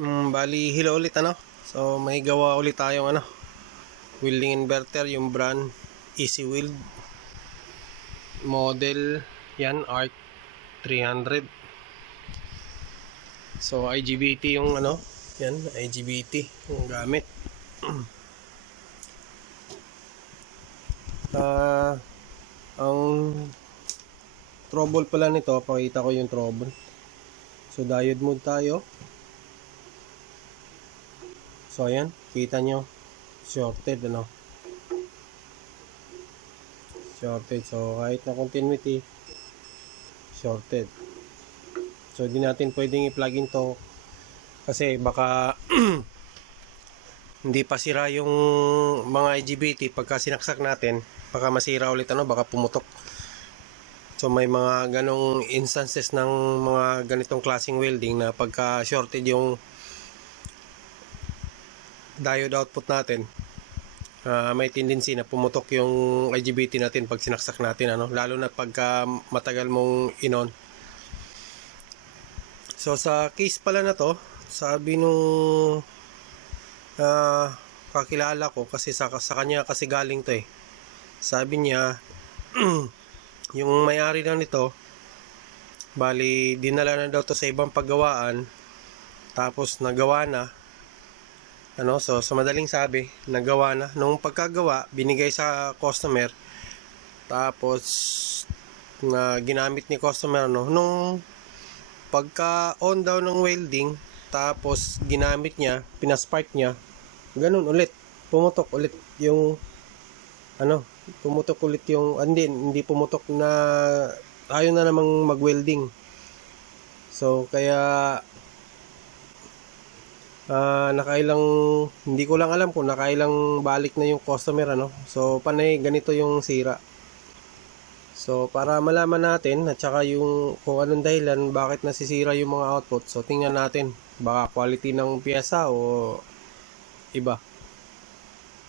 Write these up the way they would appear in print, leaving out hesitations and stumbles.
Bali, hello ulit ano. So, may gawa ulit tayong welding inverter, yung brand Easy Weld. Model yan, ARC 300. So, IGBT yung yan, IGBT yung gamit. Ang trouble pala nito, pakita ko yung trouble. So, diode mode tayo. So, ayan, kita nyo, shorted shorted. So, kahit na continuity, shorted. So, di natin pwedeng i-plug in to kasi baka hindi pa sira yung mga IGBT. Pagka sinaksak natin, baka masira ulit baka pumutok. So, may mga ganong instances ng mga ganitong klaseng welding na pagka shorted yung diode output natin, may tendency na pumutok yung IGBT natin pag sinaksak natin lalo na pagka matagal mong inon. So sa case pala na to, sabi nung kakilala ko, kasi sa kanya kasi galing to sabi niya yung may-ari na nito, bali dinala na daw to sa ibang paggawaan, tapos nagawa na. So sa madaling sabi, nagawa na. Nung pagkagawa, binigay sa customer. Tapos na ginamit ni customer nung pagka on daw ng welding, tapos ginamit niya, pinaspark niya, ganun ulit. Pumutok ulit yung pumutok ulit yung hindi pumutok na ayaw na namang mag-welding. So kaya nakailang, hindi ko lang alam kung nakailang balik na yung customer so panay ganito yung sira. So para malaman natin at saka yung kung anong dahilan bakit nasisira yung mga output, so tingnan natin baka quality ng piyesa o iba.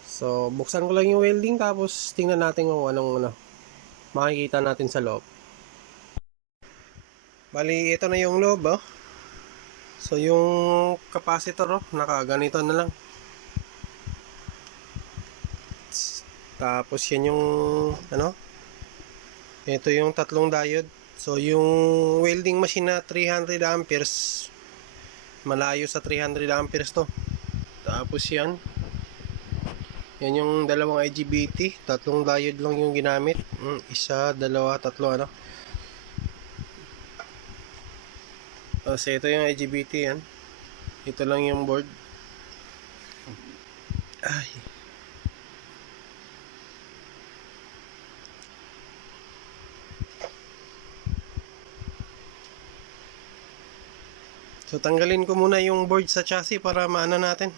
So buksan ko lang yung welding, tapos tingnan natin kung anong makikita natin sa loob. Bali ito na yung loob So yung capacitor nakaganito na lang. Tapos yan yung ito yung tatlong diode. So yung welding machine na 300 amperes, malayo sa 300 amperes to. Tapos yan yung dalawang IGBT, tatlong diode lang yung ginamit. Isa, dalawa, tatlo So ito yung IGBT yan. Ito lang yung board. Ay. So tanggalin ko muna yung board sa chassis para maano natin,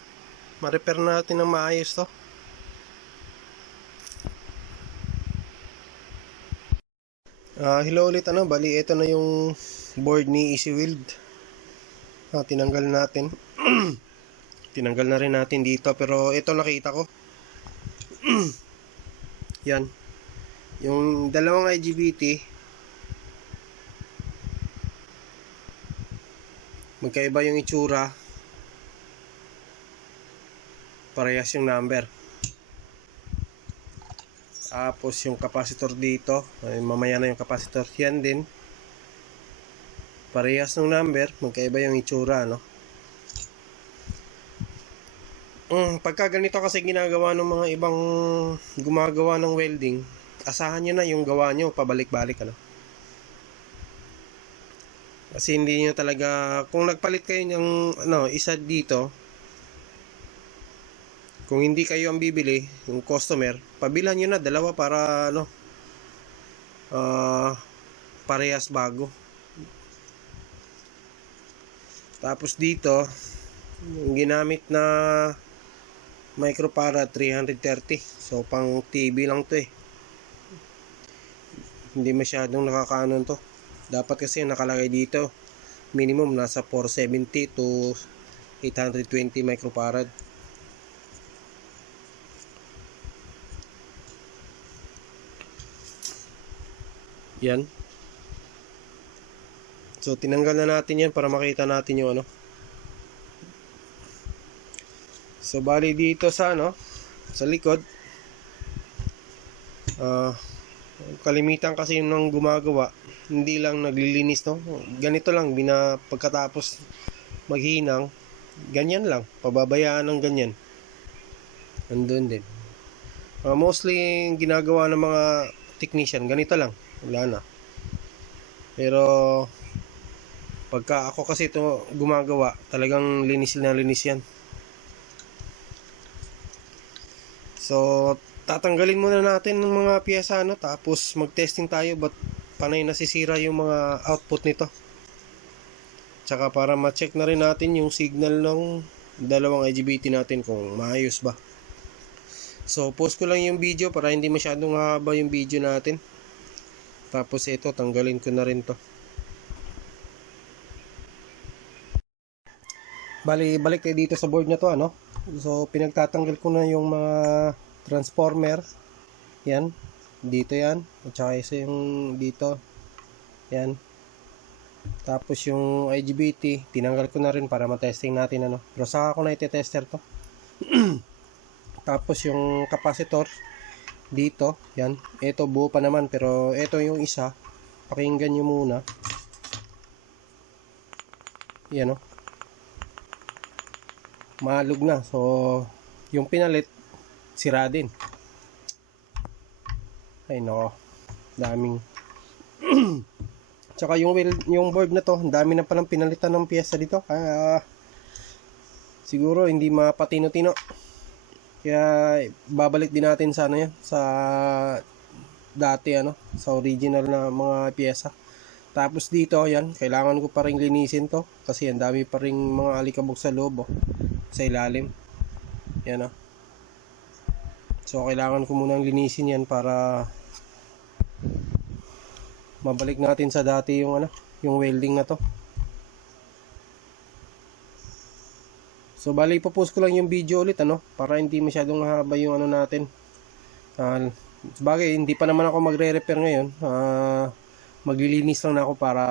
ma-repair natin ng maayos to. Hello ulit bali ito na yung board ni Easy Weld. Tinanggal natin. Tinanggal na rin natin dito, pero ito nakita ko. Yan. Yung dalawang IGBT, magkaiba yung itsura. Parehas yung number. Tapos yung capacitor dito, mamaya na yung capacitor, yan din. Parehas ng number, magkaiba yung itsura Pagka ganito kasi ginagawa ng mga ibang gumagawa ng welding, asahan nyo na yung gawa nyo pabalik-balik kasi hindi nyo talaga, kung nagpalit kayo ng isa dito, kung hindi kayo ang bibili, yung customer, pabilan nyo na dalawa para parehas bago. Tapos dito, yung ginamit na microfarad 330. So pang TV lang to Hindi masyadong nakakaano to. Dapat kasi nakalagay dito minimum nasa 470 to 820 microfarad. Yan. So tinanggal na natin yan para makita natin yung So bali dito sa sa likod, kalimitan kasi nung gumagawa, hindi lang naglilinis, no? Ganito lang, pagkatapos maghinang, ganyan lang, pababayaan ng ganyan. Andun din. Mostly ginagawa ng mga technician, ganito lang, wala na. Pero pagka ako kasi ito gumagawa, talagang linis na linis yan. So tatanggalin muna natin ng mga piyesa, tapos mag-testing tayo ba't panay nasisira yung mga output nito. Tsaka para ma-check na rin natin yung signal ng dalawang IGBT natin kung maayos ba. So post ko lang yung video para hindi masyadong haba yung video natin. Tapos ito, tanggalin ko na rin to. Balik tayo dito sa board na to, So pinagtatanggal ko na yung mga transformer. Yan, dito yan. At saka isa yung dito. Yan. Tapos yung IGBT, tinanggal ko na rin para matesting natin, Pero saka ko na ite-tester to. Tapos yung capacitor dito, yan. Ito buo pa naman, pero ito yung isa. Pakinggan nyo muna. Yan, Maalog na. So yung pinalit, sira din. Ay nako, daming tsaka yung board na to, ang dami na palang pinalitan ng piyesa dito, kaya siguro hindi mapatino-tino, kaya babalik din natin sa yan, sa dati, sa original na mga piyesa. Tapos dito, yan, kailangan ko pa rin linisin to kasi ang dami pa rin mga alikabok sa loob, sa ilalim. Yan, so kailangan ko munang linisin yan para mabalik natin sa dati yung yung welding na to. So bali ipopost ko lang yung video ulit, para hindi masyadong mahaba yung natin. Sabagay hindi pa naman ako magre-repair ngayon. Maglilinis lang ako para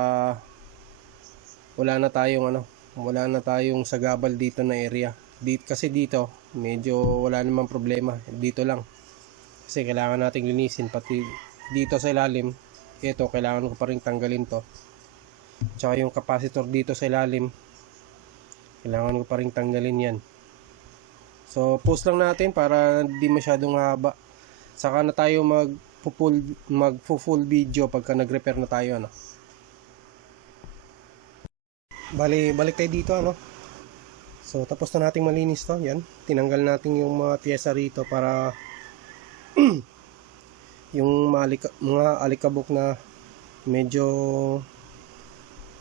wala na tayong sagabal dito na area. Kasi dito medyo wala namang problema, dito lang. Kasi kailangan nating linisin pati dito sa ilalim. Ito kailangan ko pa rin tanggalin to. Tsaka yung capacitor dito sa ilalim, kailangan ko pa rin tanggalin yan. So post lang natin para hindi masyadong haba. Saka na tayo mag-full video pagka nag-repair na tayo, Balik tayo dito, So tapos na nating malinis to. Yan, tinanggal natin yung mga piyesa rito para yung mga alikabok na medyo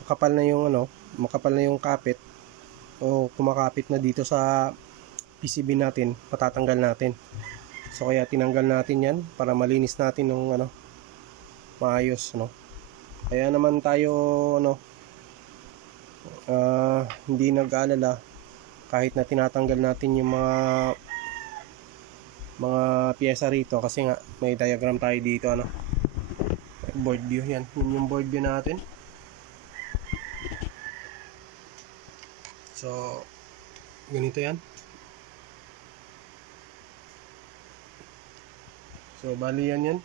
makapal na yung kapit o kumakapit na dito sa PCB natin, patatanggal natin. So kaya tinanggal natin yan para malinis natin ng maayos, Kaya naman tayo hindi nag-aalala kahit na tinatanggal natin yung mga piyesa rito kasi nga may diagram tayo dito, board view. Yan, yun yung board view natin. So ganito yan. So bali yan.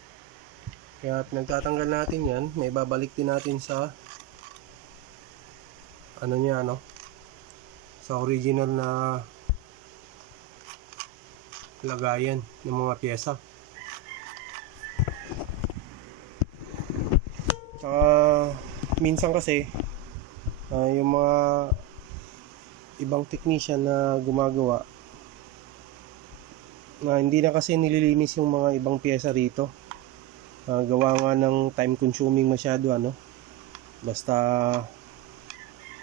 Kaya nagtatanggal natin yan, may babalik din natin sa sa original na lagayan ng mga piyesa. Tsaka minsan kasi yung mga ibang technician na gumagawa hindi na kasi nililinis yung mga ibang piyesa rito. Gawa nga ng time consuming masyado, basta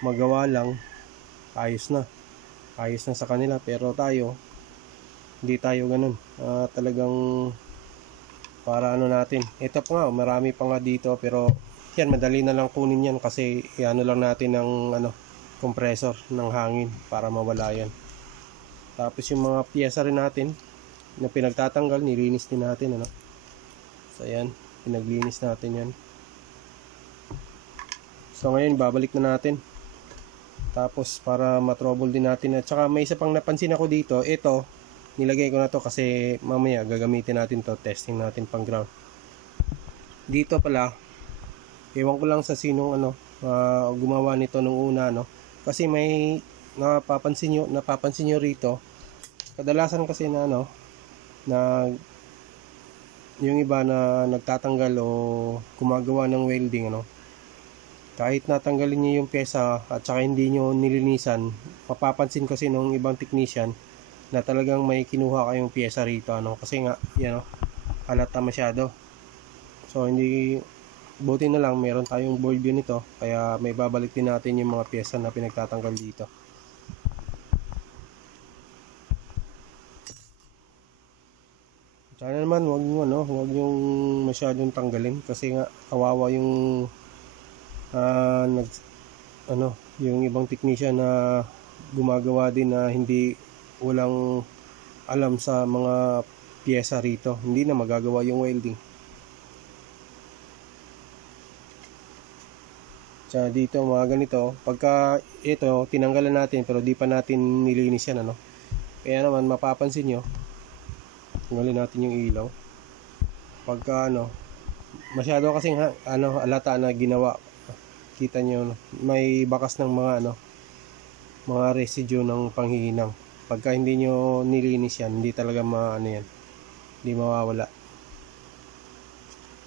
magawa lang, ayos na sa kanila. Pero tayo, hindi tayo ganun. Talagang para natin, ito pa nga, marami pa nga dito, pero yan, madali na lang kunin yan kasi lang natin ng compressor ng hangin para mawala yan. Tapos yung mga piyesa rin natin na pinagtatanggal, nilinis din natin, So ayan, pinaglinis natin yan. So ngayon babalik na natin. Tapos para matrouble din natin. At saka may isa pang napansin ako dito. Ito, nilagay ko na to kasi mamaya gagamitin natin to. Testing natin pang ground. Dito pala, ewan ko lang sa sinong gumawa nito nung una, no? Kasi may napapansin nyo rito. Kadalasan kasi na yung iba na nagtatanggal o gumagawa ng welding, kahit natanggalin niyo yung pyesa at saka hindi niyo nilinisan, mapapansin kasi nung ibang technician na talagang may kinuha kayong pyesa rito, kasi nga yan, halata masyado. So buti na lang meron tayong board view nito, kaya may babalik din natin yung mga pyesa na pinagtatanggal dito. Sana naman wag yung masyadong tanggalin kasi nga kawawa yung yung ibang technician na gumagawa din na walang alam sa mga pyesa rito, hindi na magagawa yung welding. Sa dito mga ganito, pagka ito tinanggalan natin pero di pa natin nilinis yan, kaya naman mapapansin nyo, tanggalin natin yung ilaw. Pagka masyado kasing alata na ginawa, kita nyo may bakas ng mga residue ng panghihinang. Pagka hindi nyo nilinis yan, hindi talaga hindi mawawala.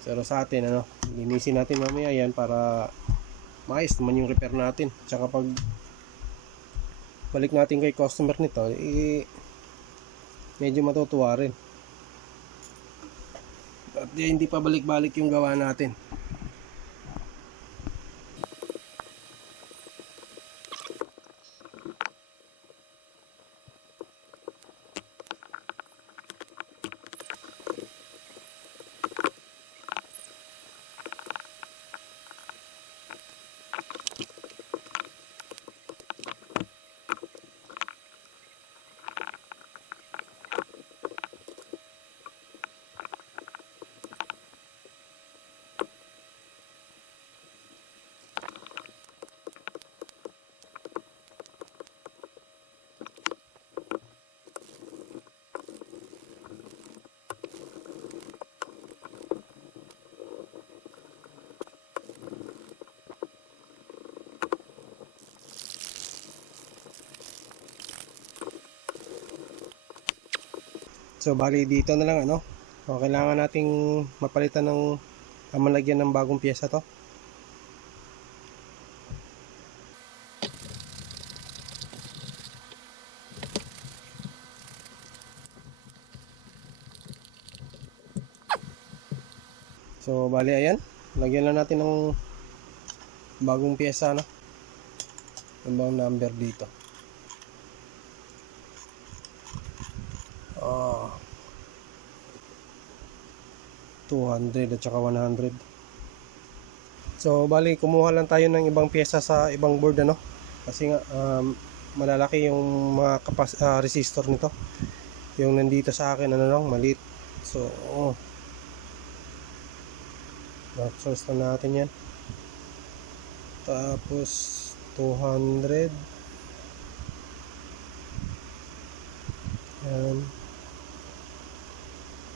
Pero sa atin linisin natin mamaya yan para maayos naman yung repair natin. Tsaka pag balik natin kay customer nito, medyo matutuwa rin. At hindi pa balik-balik yung gawa natin. So bali dito na lang kailangan nating mapalitan ng malagyan ng bagong pyesa to. So bali ayan, lagyan lang natin ng bagong pyesa, yung bagong number dito. 200 at saka 100. So bali kumuha lang tayo ng ibang pyesa sa ibang board, kasi nga malalaki yung mga resistor nito. Yung nandito sa akin lang maliit. So source na natin yan. Tapos 200 yan,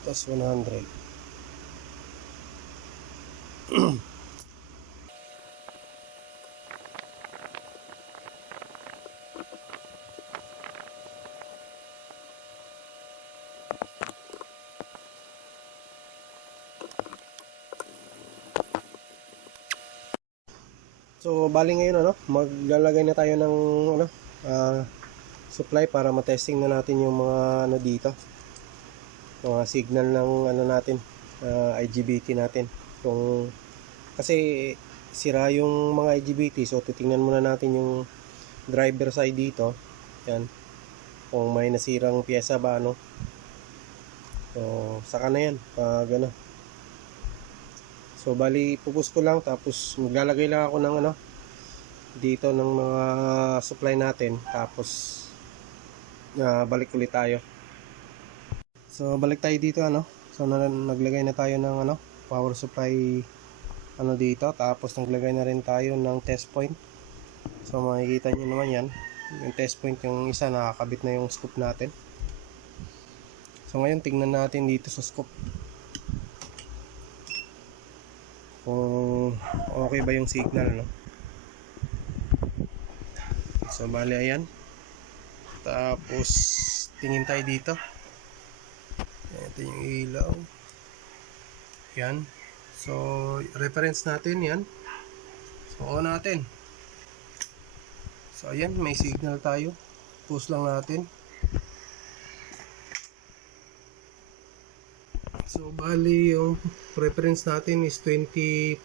tapos 100. So bali ngayon maglalagay na tayo ng supply para matesting na natin yung mga dito, mga signal ng natin, IGBT natin. Kasi sira yung mga IGBT, so titingnan muna natin yung driver side dito, yan, kung may nasirang pyesa ba, so saka na yan pag so bali focus ko lang, tapos maglalagay lang ako ng dito ng mga supply natin, tapos balik ulit tayo. So balik tayo dito, so naglagay na tayo ng power supply dito, tapos naglagay na rin tayo ng test point. So makikita nyo naman yan, yung test point, yung isa nakakabit na yung scoop natin. So ngayon tingnan natin dito sa scoop kung okay ba yung signal, no? So bali ayan, tapos tingin tayo dito. Ito yung ilaw, yan. So reference natin yan, so on natin. So ayan, may signal tayo. Push lang natin. So bali yung reference natin is 20.4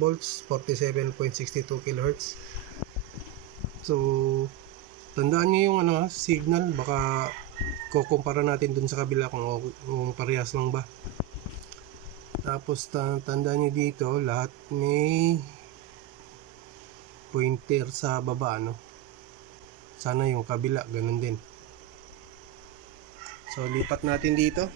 volts, 47.62 kilohertz. So tandaan nyo yung signal, baka kukumpara natin dun sa kabila kung parehas lang ba. Tapos tandaan nyo dito, lahat may pointer sa baba, no? Sana yung kabila ganun din. So lipat natin dito.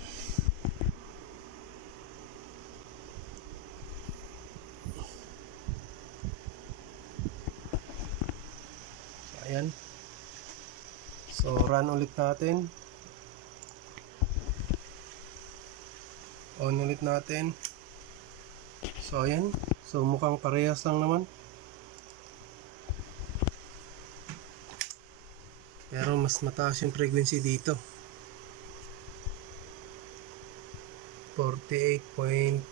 So ayan. So run ulit natin. On ulit natin. So ayan. So mukhang parehas lang naman. Pero mas mataas yung frequency dito. 48.78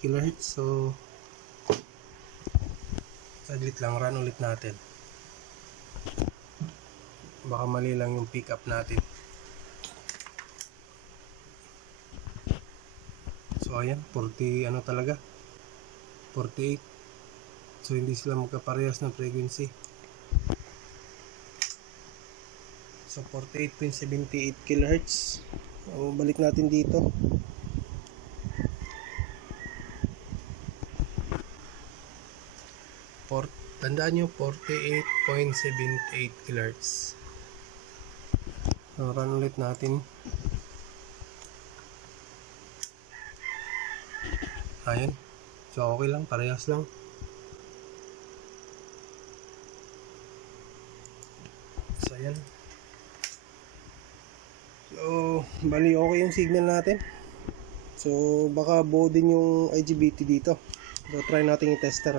kHz. So saglit lang, run ulit natin. Baka mali lang yung pick up natin. So ayan, 40 talaga, 48. So hindi sila magkaparehas ng frequency. So 48.78 kHz. So balik natin dito. Tandaan nyo, 48.78 kHz. So run ulit natin. Ayan. So okay lang, parehas lang. So ayan. So bali okay yung signal natin. So baka buo din yung IGBT dito. So try natin yung tester,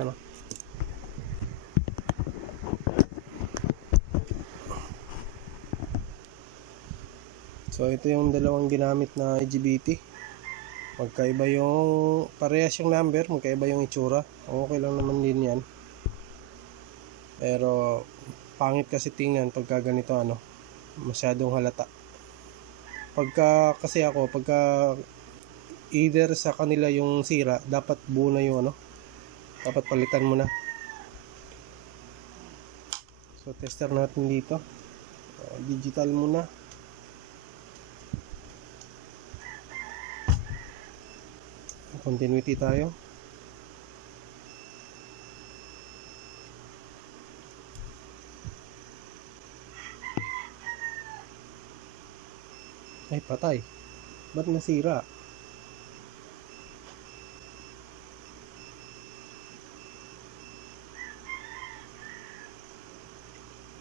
So ito yung dalawang ginamit na IGBT. Magkaiba yung, parehas yung number, magkaiba yung itsura. Okay lang naman din yan. Pero pangit kasi tingnan pagka ganito, masyadong halata. Pagka either sa kanila yung sira, dapat buo na yung dapat palitan mo na. So tester natin dito. Digital muna. Continuity tayo. Ay, patay. Ba't nasira?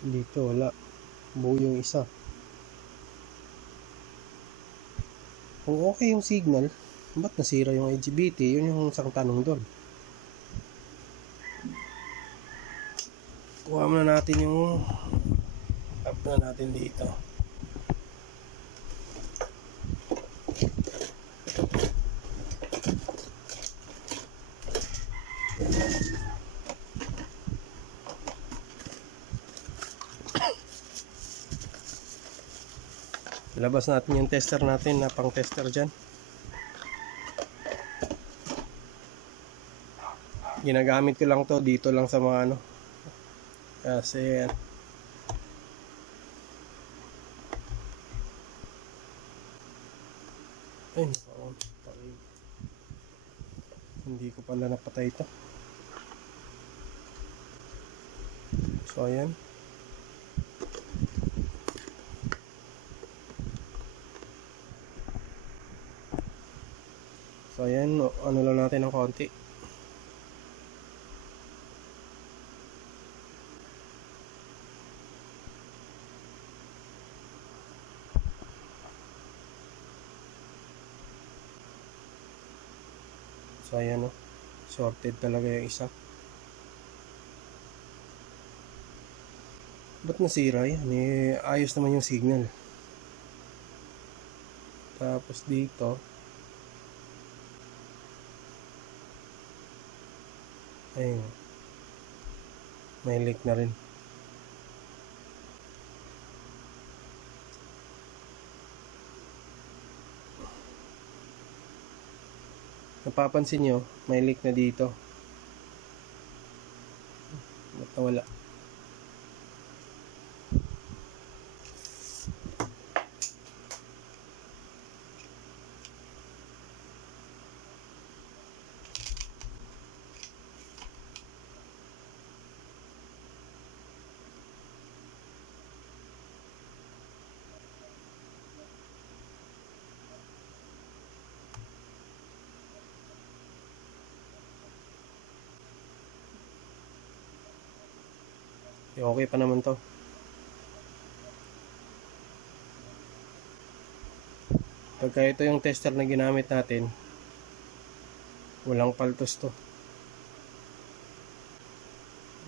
Dito wala. Buo yung isa. Kung okay yung signal, ba't nasira yung IGBT? Yun yung isang tanong doon. Kuha muna natin yung up na natin dito. Labas natin yung tester natin na pang tester dyan. Ginagamit ko lang to dito lang sa mga kasi ay, hindi ko pala napatay ito. So ayan. So ayan, ano lang natin ng konti. So ayan, sorted talaga yung isa. Ba't nasira yan? Ayos naman yung signal. Tapos dito, ayun, may leak na rin. Napapansin nyo, may leak na dito. Ba't nawala? Okay pa naman to. Pagka ito yung tester na ginamit natin, walang paltos to.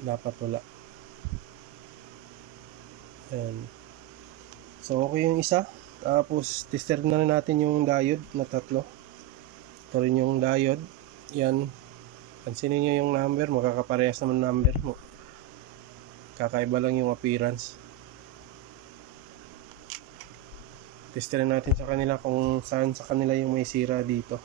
Dapat wala. Ayan. So okay yung isa. Tapos tester na rin natin yung diode na 3. Ito rin yung diode. Yan. Pansinin nyo yung number. Makakaparehas naman number mo. Kakaiba lang yung appearance. Testerin natin sa kanila kung saan sa kanila yung may sira dito.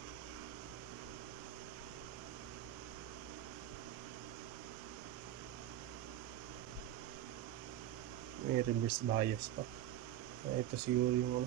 May reverse bias pa. Ito siguro yung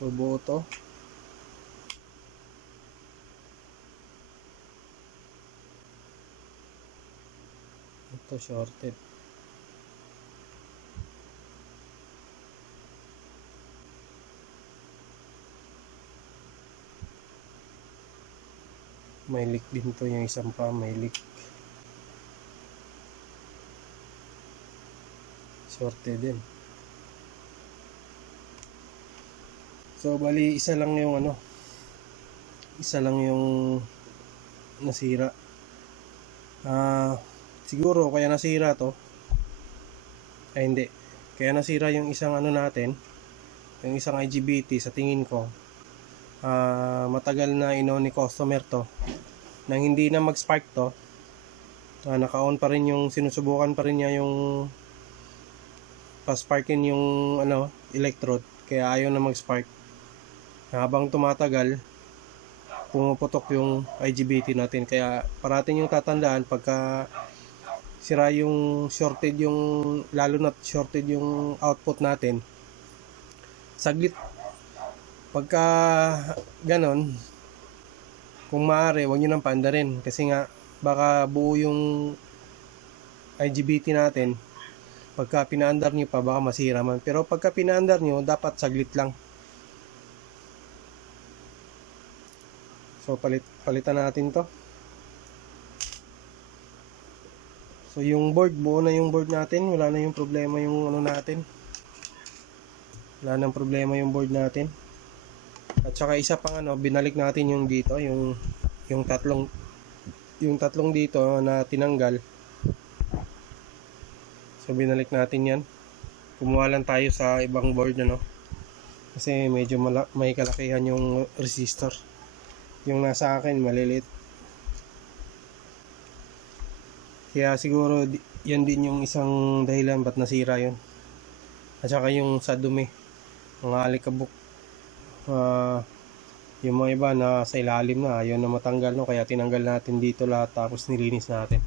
so buo to. Ito shorted. May leak din to, yung isang pa may leak. Shorted din. So bali isa lang yung nasira. Siguro kaya nasira to. Ay hindi. Kaya nasira yung isang natin, yung isang IGBT sa tingin ko. Matagal na ni customer to. Nang hindi na mag-spark to. Naka-on pa rin yung sinusubukan pa rin niya yung pa-sparkin yung electrode, kaya ayaw na mag-spark. Habang tumatagal, pumuputok yung IGBT natin. Kaya parating yung tatandaan pagka sira yung shorted lalo na shorted yung output natin, saglit. Pagka ganon, kung maaari, huwag nyo nang paandarin. Kasi nga, baka buo yung IGBT natin. Pagka pinaandar nyo pa, baka masira man. Pero pagka pinaandar nyo, dapat saglit lang. So palitan natin to. So yung board, buo na yung board natin. Wala na yung problema yung natin. Wala nang problema yung board natin. At saka isa pang binalik natin yung dito, yung tatlong dito na tinanggal. So binalik natin yan. Kumuha lang tayo sa ibang board kasi medyo may kalakihan yung resistor. Yung nasa akin maliliit. Kaya siguro yan din yung isang dahilan ba't nasira yun. At saka yung sa dumi, mga alikabok. Yung mga iba na sa ilalim na ayaw na matanggal, kaya tinanggal natin dito lahat, tapos nilinis natin.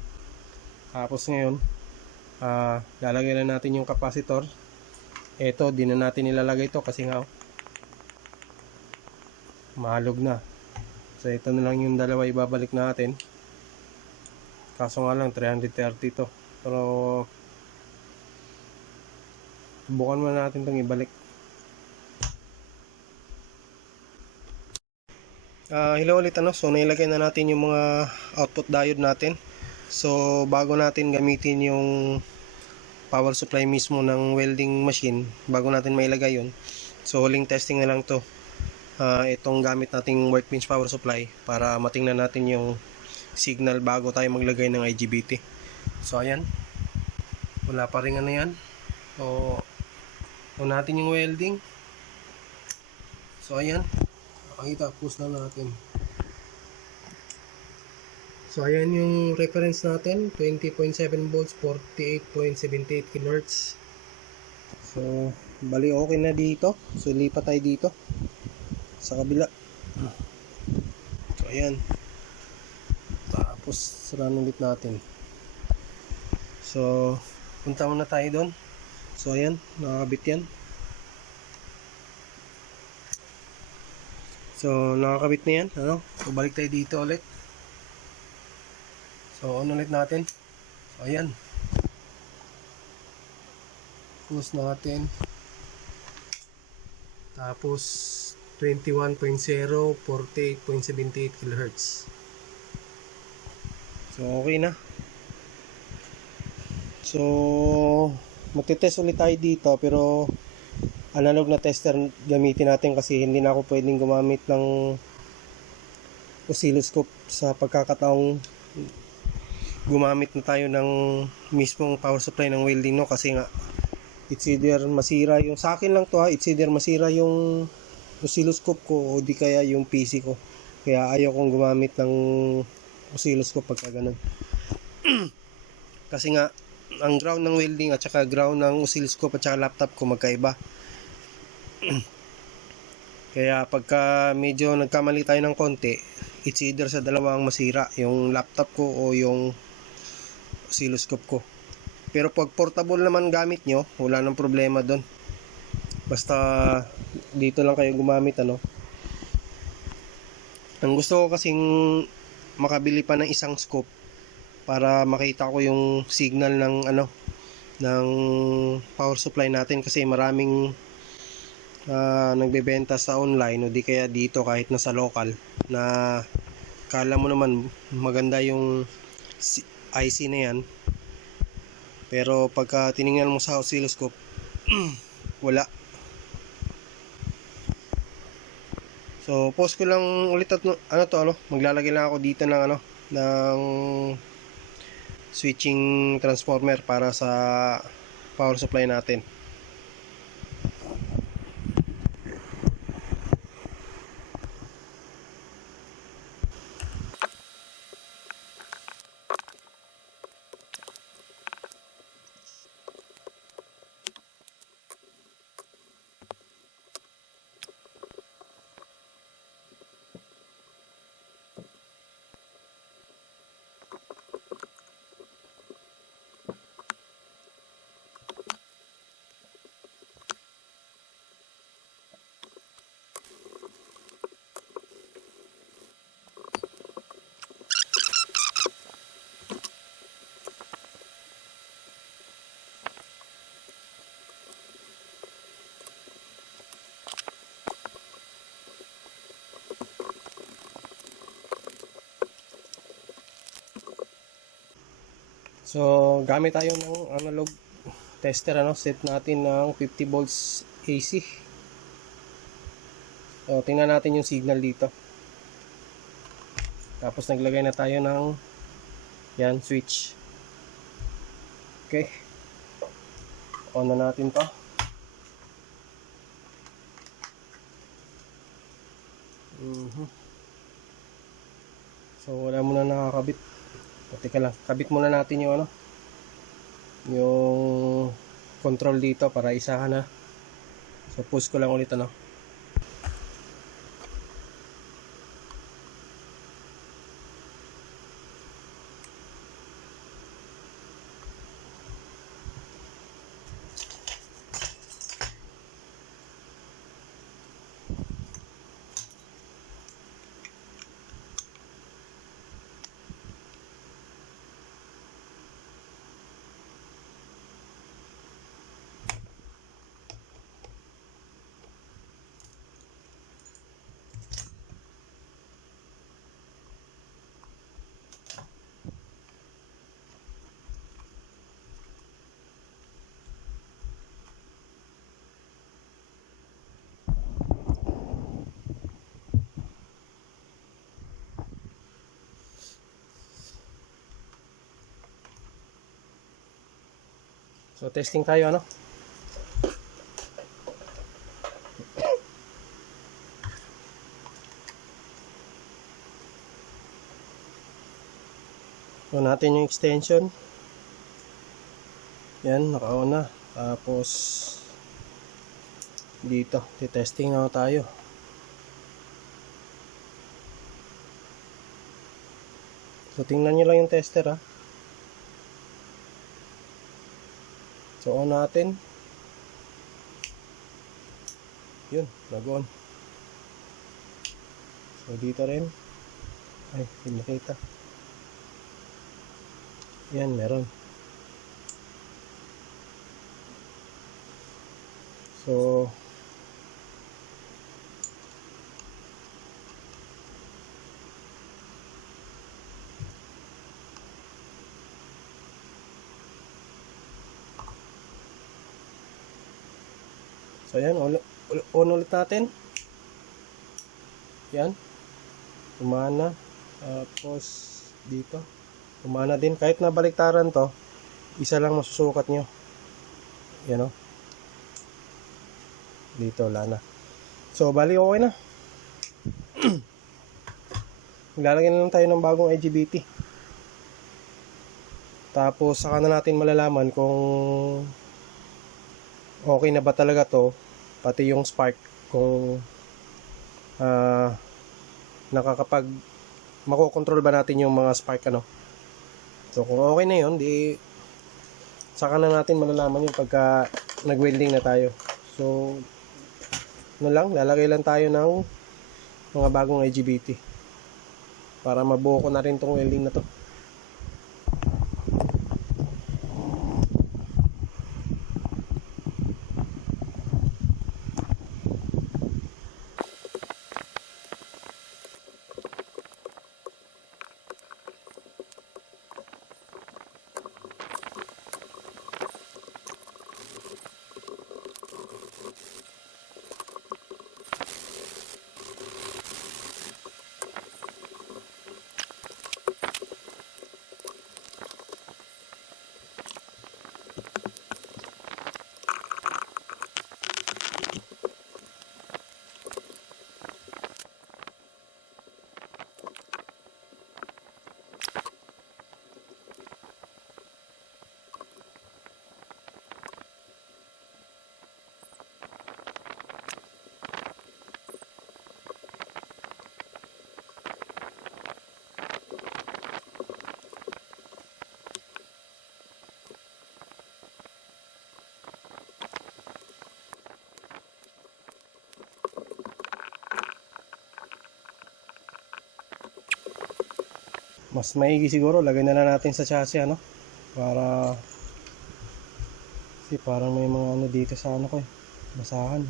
Tapos ngayon lalagay na natin yung capacitor. Ito di na natin ilalagay ito kasi nga mahalog na. So ito na lang yung dalawa ibabalik natin. Kaso nga lang 330 to. Pero subukan muna natin itong ibalik. Hello ulit ano. So nailagay na natin yung mga output diode natin. So bago natin gamitin yung power supply mismo ng welding machine, bago natin mailagay yun, so huling testing na lang to, itong gamit nating workbench power supply para matingnan natin yung signal bago tayo maglagay ng IGBT. So ayan, wala pa rin ano yan. So natin yung welding. So ayan, makita, push na natin. So ayan yung reference natin, 20.7 volts, 48.78 kHz. So bali okay na dito. So lipat tayo dito sa kabila. So ayan, tapos run ulit natin. So punta muna tayo doon. So ayan, nakakabit yan. So nakakabit na yan, ano? So balik tayo dito ulit. So on ulit natin. So ayan, push natin. Tapos 21.0, 48.78 kHz. So okay na. So magte-test ulit tayo dito, pero analog na tester gamitin natin kasi hindi na ako pwedeng gumamit ng oscilloscope sa pagkakataong gumamit na tayo ng mismong power supply ng welding, no? Kasi nga it's either masira yung, sa akin lang to ha, it's either masira yung oscilloscope ko o di kaya yung PC ko. Kaya ayaw kong gumamit ng oscilloscope pagka ganun. Kasi nga ang ground ng welding at saka ground ng oscilloscope at saka laptop ko magkaiba. Kaya pagka medyo nagkamali tayo ng konti, it's either sa dalawang masira, yung laptop ko o yung oscilloscope ko. Pero pag portable naman gamit nyo, wala nang problema doon. Basta dito lang kayo gumamit, ano. Ang gusto ko kasing makabili pa ng isang scope para makita ko yung signal ng ano, ng power supply natin, kasi maraming nagbebenta sa online o di kaya dito kahit nasa local na kala mo naman maganda yung IC na yan, pero pagka tiningnan mo sa oscilloscope wala. So post ko lang ulit at maglalagay lang ako dito ng ng switching transformer para sa power supply natin. So gamit tayo ng analog tester, set natin ng 50 volts AC. So tingnan natin yung signal dito. Tapos naglagay na tayo ng yan switch. Okay, on na natin to. So wala muna nakakabit. Teka lang, kabit muna natin yung yung control dito para isahan na. So push ko lang ulit So testing tayo ano. So natin yung extension. Yan, naka-on na. Tapos dito, testing na tayo. So tingnan nyo lang yung tester ha. So on natin. Yun, nag-on. So dito rin. Ay, hindi makita. Yan, meron. So ayan, on ulit natin. Yan. Umana. Tapos dito. Umana din. Kahit nabaliktaran to, isa lang masusukat nyo. Yan o. Dito, wala na. So, bali okay na. Maglalagyan na lang tayo ng bagong IGBT. Tapos, saka na natin malalaman kung okay na ba talaga to. Pati yung spark. Kung makokontrol ba natin yung mga spark ano. So, kung okay na yun, di saka na natin malalaman yung pagka nag-welding na tayo. So, lalagay lang tayo ng mga bagong IGBT para mabuo ko na rin tong welding na to. Mas maigi siguro lagay na lang natin sa chassis ano para kasi parang may mga ano dito sa ano ko basahan.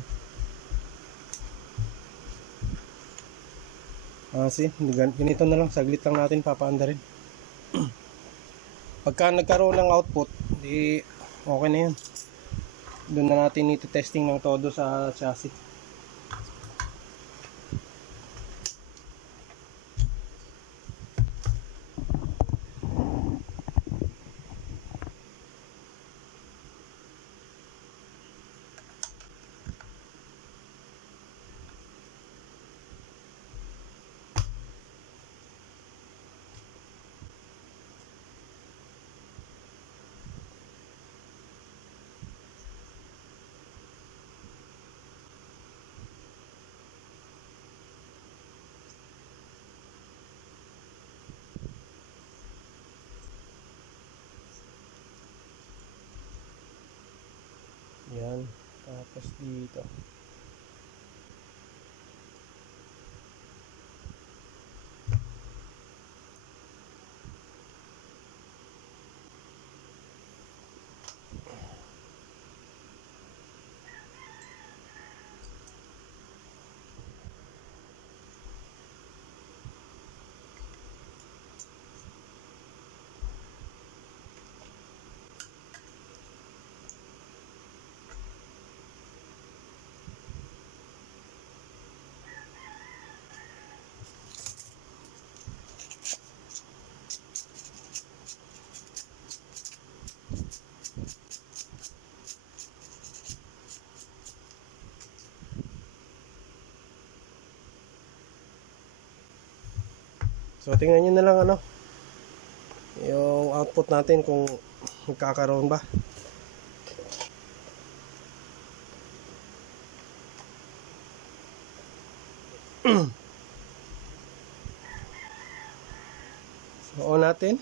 Ganito na lang, saglit lang natin papaanda rin. Pagka nagkaroon ng output di okay na yun. Doon na natin iti-testing ng todo sa chassis. Yan, tapos dito. So tingnan nyo na lang ano yung output natin kung magkakaroon ba. So on natin,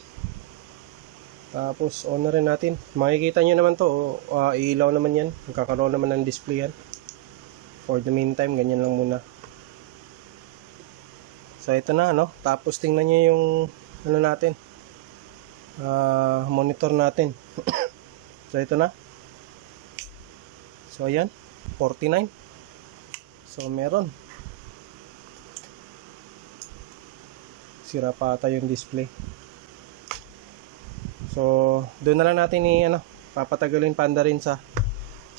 tapos on na rin natin. Makikita nyo naman to, ilaw naman yan, magkakaroon naman ng display yan. For the meantime, ganyan lang muna. So ito na ano, tapos tingnan nyo yung ano natin, monitor natin. So ito na. So ayan, 49. So meron. Sira pa ata yung display. So doon na lang natin papatagalin panda rin sa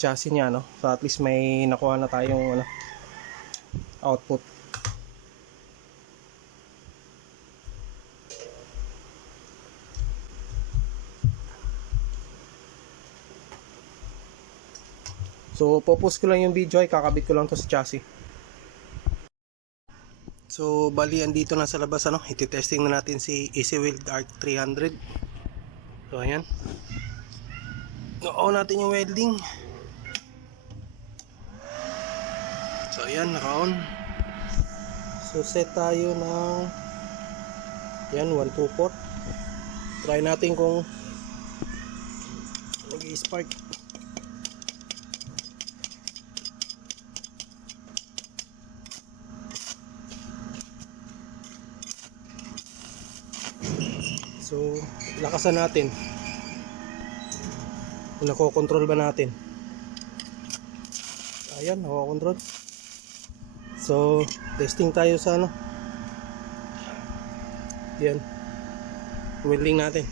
chassis niya, no? So at least may nakuha na tayong output. So popost ko lang yung video, ay kakabit ko lang to sa chassis. So bali andito na sa labas iti-testing na natin si Easyweld ARC 300. So ayan. No-on natin yung welding. So ayan, naka-on. So set tayo ng yan 124. Try natin kung nag-spark. So, lakasan natin. Nako-control ba natin? Ayan, nako-control. So, testing tayo sa yan. Welding natin.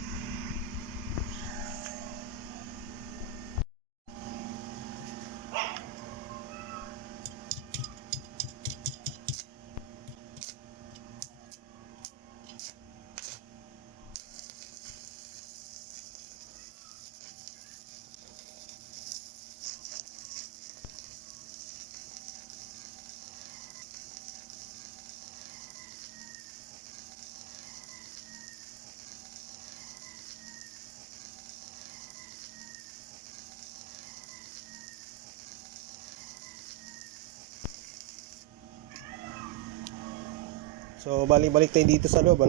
So balik tayo dito sa loob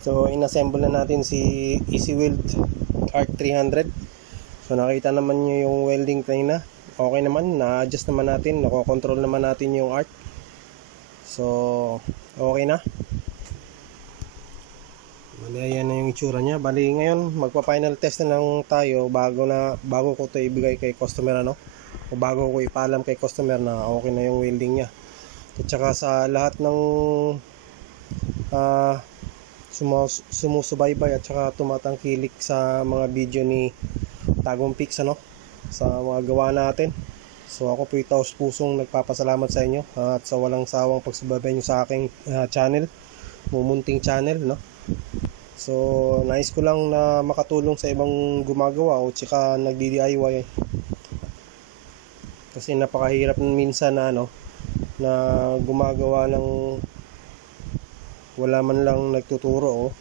So inassemble na natin si Easyweld ARC 300. So nakita naman nyo yung welding kanina. Okay naman, na-adjust naman natin, nako-control naman natin yung arc. So okay na. Bali ayan na yung itsura nya. Bali ngayon magpa-final test na lang tayo bago ko to ibigay kay customer o bago ko ipaalam kay customer na okay na yung welding nya. At saka sa lahat ng sumusubaybay at saka tumatangkilik sa mga video ni Tagong Pix sa mga gawa natin. So ako po taos pusong nagpapasalamat sa inyo at sa walang sawang pagsubaybay nyo sa aking channel, mumunting channel So nais ko lang na makatulong sa ibang gumagawa o tsaka nagdi-DIY kasi napakahirap minsan na gumagawa ng wala man lang nagtuturo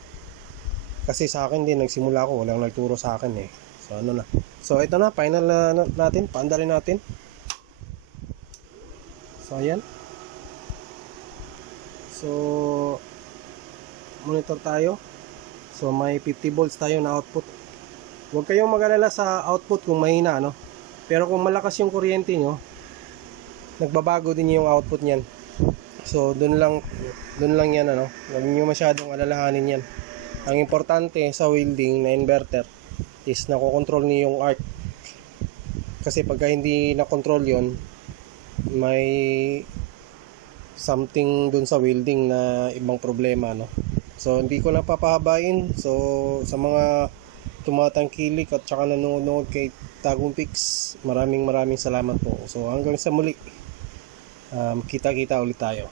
kasi sa akin din nagsimula ako walang nagturo sa akin so ito na final natin, paandarin natin. So ayan, so monitor tayo. So may 50 volts tayo na output. Huwag kayong mag-alala sa output kung mahina pero kung malakas yung kuryente nyo, nagbabago din yung output niyan. So doon lang yan huwag niyo masyadong alalahanin yan. Ang importante sa welding na inverter is nakokontrol niyo yung arc. Kasi pagka hindi na-control yon, may something dun sa welding na ibang problema So hindi ko na papahabain. So sa mga tumatangkilik at saka nanonood kay Tagong Pix, maraming salamat po. So hanggang sa muli, kita-kita ulit tayo.